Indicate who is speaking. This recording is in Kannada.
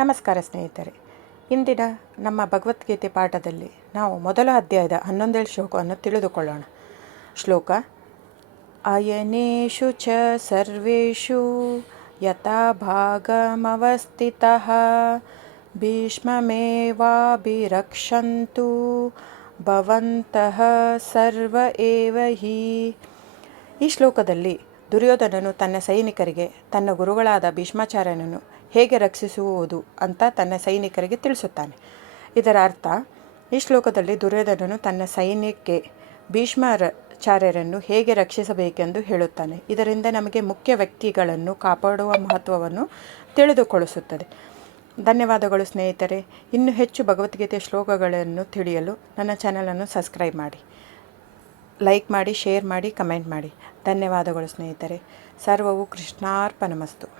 Speaker 1: ನಮಸ್ಕಾರ ಸ್ನೇಹಿತರೆ. ಇಂದಿನ ನಮ್ಮ ಭಗವದ್ಗೀತೆ ಪಾಠದಲ್ಲಿ ನಾವು ಮೊದಲ ಅಧ್ಯಾಯದ ಹನ್ನೊಂದೇಳು ಶ್ಲೋಕವನ್ನು ತಿಳಿದುಕೊಳ್ಳೋಣ. ಶ್ಲೋಕ, ಅಯನೇಷು ಚ ಸರ್ವೇಷು ಯಥಾ ಭಾಗಮವಸ್ಥಿತಃ ಭವಂತಃ ಸರ್ವ ಏವ ಹಿ. ಈ ಶ್ಲೋಕದಲ್ಲಿ ದುರ್ಯೋಧನನು ತನ್ನ ಸೈನಿಕರಿಗೆ ತನ್ನ ಗುರುಗಳಾದ ಭೀಷ್ಮಾಚಾರ್ಯನನ್ನು ಹೇಗೆ ರಕ್ಷಿಸುವುದು ಅಂತ ತನ್ನ ಸೈನಿಕರಿಗೆ ತಿಳಿಸುತ್ತಾನೆ. ಇದರ ಅರ್ಥ, ಈ ಶ್ಲೋಕದಲ್ಲಿ ದುರ್ಯೋಧನನು ತನ್ನ ಸೈನ್ಯಕ್ಕೆ ಭೀಷ್ಮಾಚಾರ್ಯರನ್ನು ಹೇಗೆ ರಕ್ಷಿಸಬೇಕೆಂದು ಹೇಳುತ್ತಾನೆ. ಇದರಿಂದ ನಮಗೆ ಮುಖ್ಯ ವ್ಯಕ್ತಿಗಳನ್ನು ಕಾಪಾಡುವ ಮಹತ್ವವನ್ನು ತಿಳಿದುಕೊಳ್ಳಿಸುತ್ತದೆ ಧನ್ಯವಾದಗಳು ಸ್ನೇಹಿತರೆ. ಇನ್ನು ಹೆಚ್ಚು ಭಗವದ್ಗೀತೆ ಶ್ಲೋಕಗಳನ್ನು ತಿಳಿಯಲು ನನ್ನ ಚಾನಲನ್ನು ಸಬ್ಸ್ಕ್ರೈಬ್ ಮಾಡಿ. ಲೈಕ್ ಮಾಡಿ, ಶೇರ್ ಮಾಡಿ, ಕಮೆಂಟ್ ಮಾಡಿ. ಧನ್ಯವಾದಗಳು ಸ್ನೇಹಿತರೆ. ಸರ್ವವು ಕೃಷ್ಣಾರ್ಪಣಮಸ್ತು.